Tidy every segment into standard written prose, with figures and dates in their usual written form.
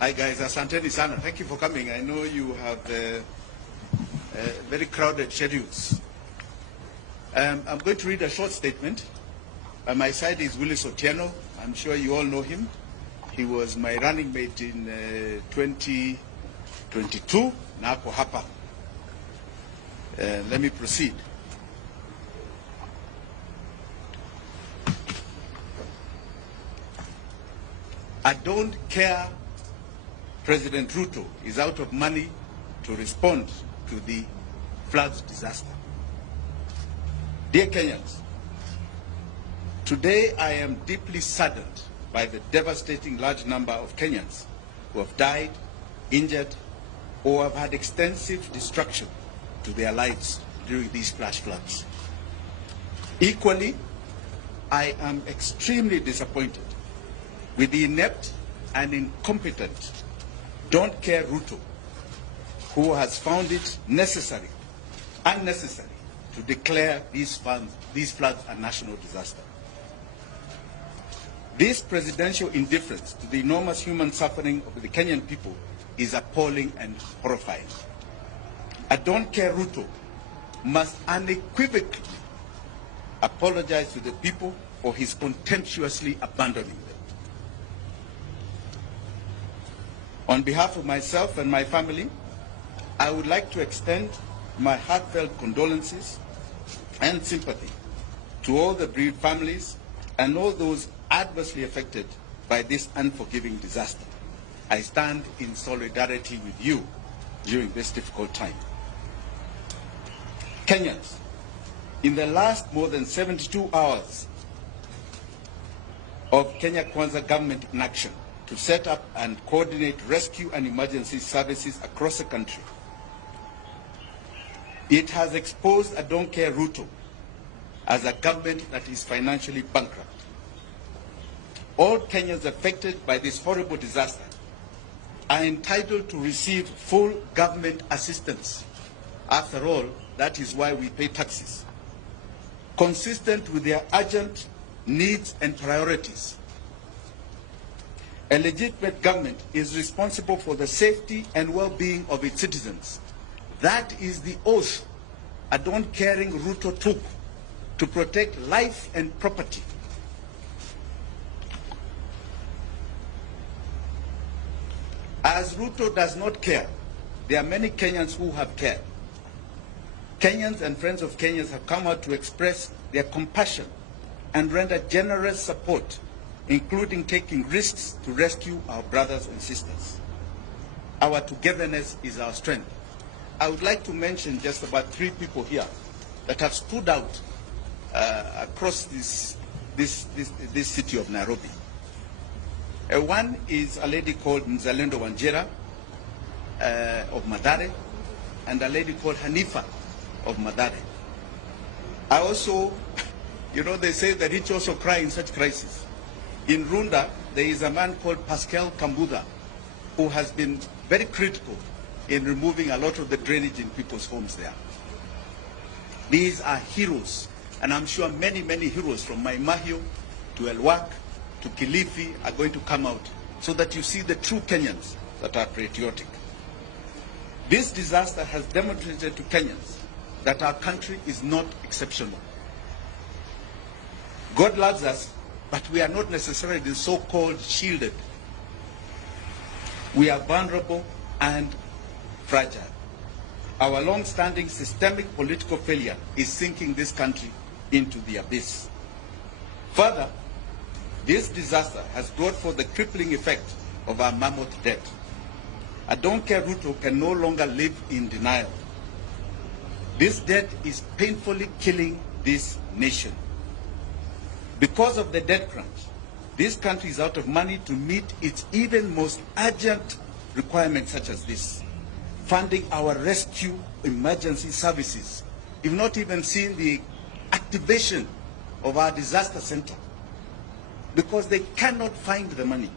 Hi guys, asanteni sana. Thank you for coming. I know you have very crowded schedules. I'm going to read a short statement. By my side is Willis Otieno. I'm sure you all know him. He was my running mate in 2022. Na ako hapa. Let me proceed. I don't care President Ruto is out of money to respond to the floods disaster. Dear Kenyans, today I am deeply saddened by the devastating large number of Kenyans who have died, injured, or have had extensive destruction to their lives during these flash floods. Equally, I am extremely disappointed with the inept and incompetent Don't Care Ruto, who has found it unnecessary to declare these floods a national disaster. This presidential indifference to the enormous human suffering of the Kenyan people is appalling and horrifying. A Don't Care Ruto must unequivocally apologize to the people for his contemptuously abandoning them. On behalf of myself and my family, I would like to extend my heartfelt condolences and sympathy to all the bereaved families and all those adversely affected by this unforgiving disaster. I stand in solidarity with you during this difficult time. Kenyans, in the last more than 72 hours of Kenya Kwanza government in action to set up and coordinate rescue and emergency services across the country, it has exposed a Don't Care Ruto as a government that is financially bankrupt. All Kenyans affected by this horrible disaster are entitled to receive full government assistance. After all, that is why we pay taxes, consistent with their urgent needs and priorities. A legitimate government is responsible for the safety and well-being of its citizens. That is the oath a Don't Caring Ruto took to protect life and property. As Ruto does not care, there are many Kenyans who have cared. Kenyans and friends of Kenyans have come out to express their compassion and render generous support, including taking risks to rescue our brothers and sisters. Our togetherness is our strength. I would like to mention just about 3 people here that have stood out across this city of Nairobi. One is a lady called Mzalendo Wanjira of Mathare, and a lady called Hanifa of Mathare. I also, you know, they say the rich also cry in such crises. In Runda, there is a man called Pascal Kambuda who has been very critical in removing a lot of the drainage in people's homes there. These are heroes, and I'm sure many, many heroes from Maimahio to Elwak to Kilifi are going to come out so that you see the true Kenyans that are patriotic. This disaster has demonstrated to Kenyans that our country is not exceptional. God loves us, but we are not necessarily so-called shielded. We are vulnerable and fragile. Our long-standing systemic political failure is sinking this country into the abyss. Further, this disaster has brought forth the crippling effect of our mammoth debt. A Don't Care Ruto can no longer live in denial. This debt is painfully killing this nation. Because of the debt crunch, this country is out of money to meet its even most urgent requirements such as this. Funding our rescue emergency services. You've not even seen the activation of our disaster center because they cannot find the money.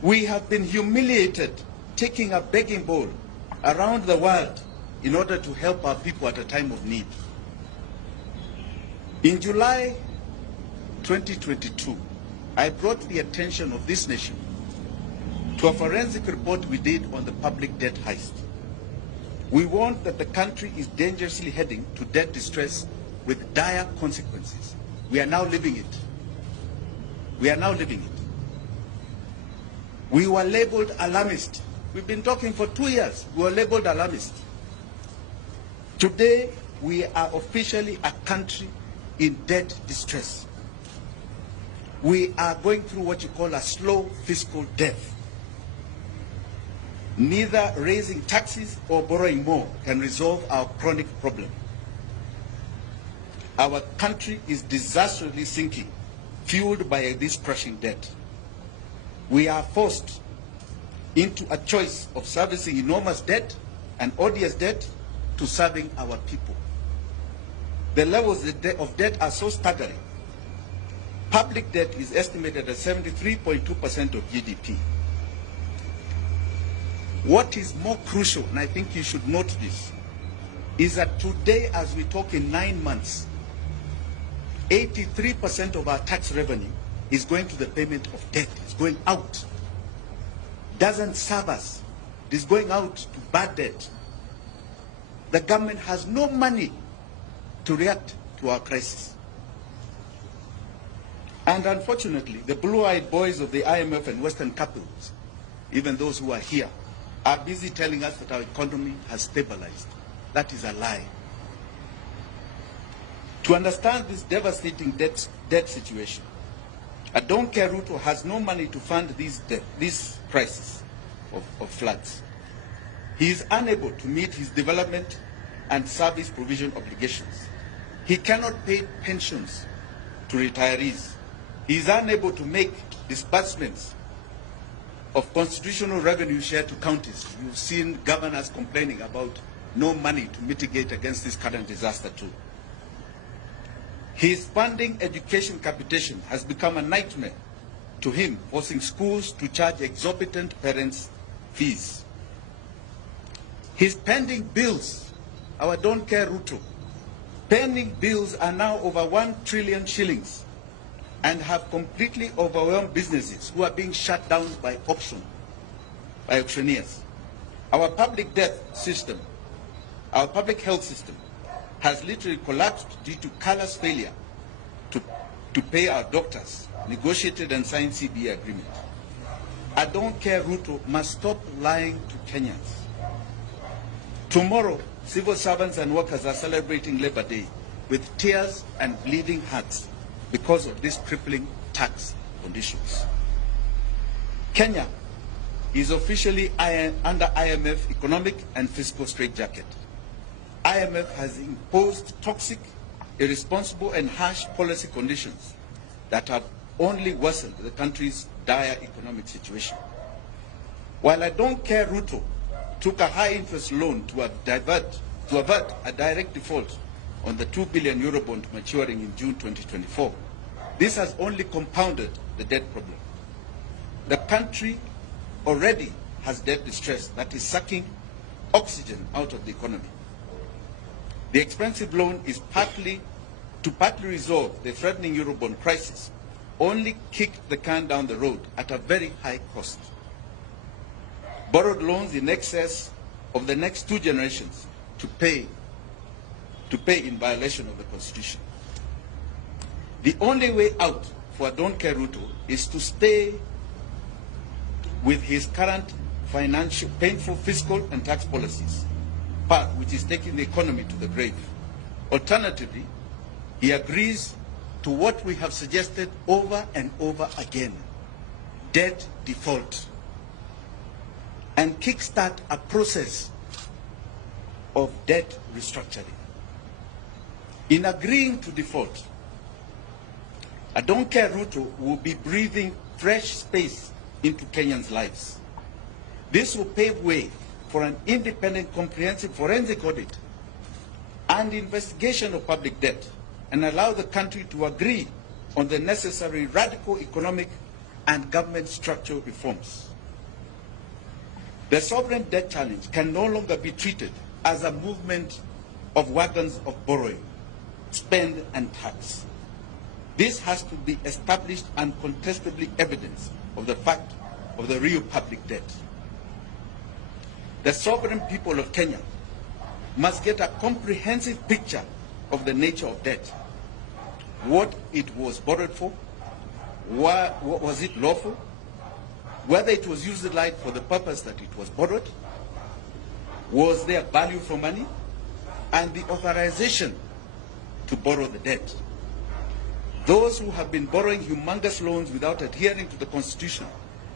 We have been humiliated taking a begging bowl around the world in order to help our people at a time of need. In July 2022, I brought the attention of this nation to a forensic report we did on the public debt heist. We warned that the country is dangerously heading to debt distress with dire consequences. We are now living it. We are now living it. We were labeled alarmist. We've been talking for 2 years. We were labeled alarmist. Today, we are officially a country in debt distress. We are going through what you call a slow fiscal death. Neither raising taxes or borrowing more can resolve our chronic problem. Our country is disastrously sinking, fueled by this crushing debt. We are forced into a choice of servicing enormous debt and odious debt to serving our people. The levels of debt are so staggering. Public debt is estimated at 73.2% of GDP. What is more crucial, and I think you should note this, is that today, as we talk, in 9 months, 83% of our tax revenue is going to the payment of debt. It's going out. Doesn't serve us. It is going out to bad debt. The government has no money to react to our crisis. And unfortunately, the blue-eyed boys of the IMF and Western capitals, even those who are here, are busy telling us that our economy has stabilized. That is a lie. To understand this devastating debt situation, I don't care Ruto has no money to fund this crisis of floods. He is unable to meet his development and service provision obligations. He cannot pay pensions to retirees. He is unable to make disbursements of constitutional revenue share to counties. You've seen governors complaining about no money to mitigate against this current disaster too. His funding education capitation has become a nightmare to him, forcing schools to charge exorbitant parents' fees. His pending bills, our don't care Ruto, pending bills are now over 1 trillion shillings and have completely overwhelmed businesses who are being shut down by auctioneers. Our public health system has literally collapsed due to callous failure to pay our doctors, negotiated and signed CBA agreement. I don't care Ruto must stop lying to Kenyans. Tomorrow, civil servants and workers are celebrating Labor Day with tears and bleeding hearts because of these crippling tax conditions. Kenya is officially under IMF economic and fiscal straitjacket. IMF has imposed toxic, irresponsible and harsh policy conditions that have only worsened the country's dire economic situation. While I don't care Ruto took a high-interest loan to avert a direct default on the 2 billion euro bond maturing in June 2024, this has only compounded the debt problem. The country already has debt distress that is sucking oxygen out of the economy. The expensive loan is partly resolve the threatening Eurobond crisis, only kicked the can down the road at a very high cost. Borrowed loans in excess of the next 2 generations to pay in violation of the Constitution. The only way out for Don't Care Ruto is to stay with his current painful fiscal and tax policies, path which is taking the economy to the grave. Alternatively, he agrees to what we have suggested over and over again, debt default, and kickstart a process of debt restructuring. In agreeing to default, I don't care Ruto will be breathing fresh space into Kenyans' lives. This will pave way for an independent, comprehensive forensic audit and investigation of public debt, and allow the country to agree on the necessary radical economic and government structural reforms. The sovereign debt challenge can no longer be treated as a movement of wagons of borrowing, spend and tax. This has to be established and contestably evidence of the fact of the real public debt. The sovereign people of Kenya must get a comprehensive picture of the nature of debt, what it was borrowed for, was it lawful, whether it was utilized for the purpose that it was borrowed, was there value for money, and the authorization to borrow the debt. Those who have been borrowing humongous loans without adhering to the Constitution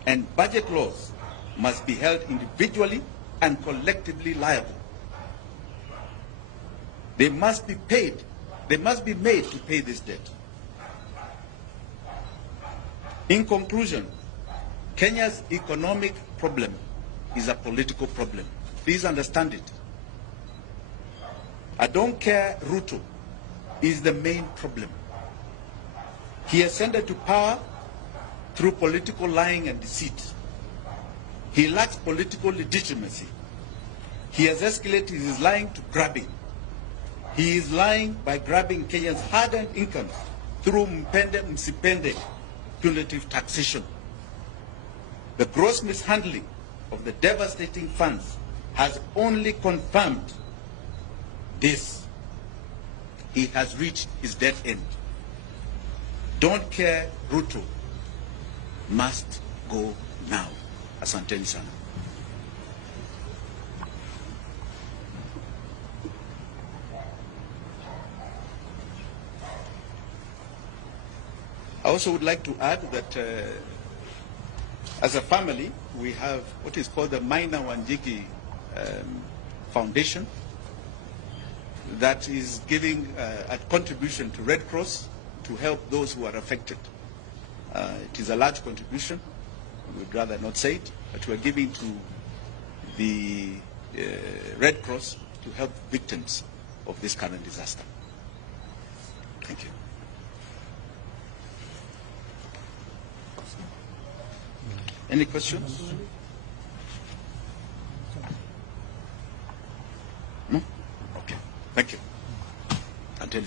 and budget laws must be held individually and collectively liable. They must be paid. They must be made to pay this debt. In conclusion, Kenya's economic problem is a political problem. Please understand it. I don't care Ruto is the main problem. He ascended to power through political lying and deceit. He lacks political legitimacy. He has escalated his lying to grabbing. He is lying by grabbing Kenyans' hard-earned incomes through mpende msipende punitive taxation. The gross mishandling of the devastating funds has only confirmed this. He has reached his dead end. Don't care Ruto must go now. Asanteni sana. I also would like to add that as a family, we have what is called the Minor Wanjigi Foundation that is giving a contribution to Red Cross to help those who are affected. It is a large contribution. We'd rather not say it, but we're giving to the Red Cross to help victims of this current disaster. Thank you. Any questions? No? Okay. Thank you. Until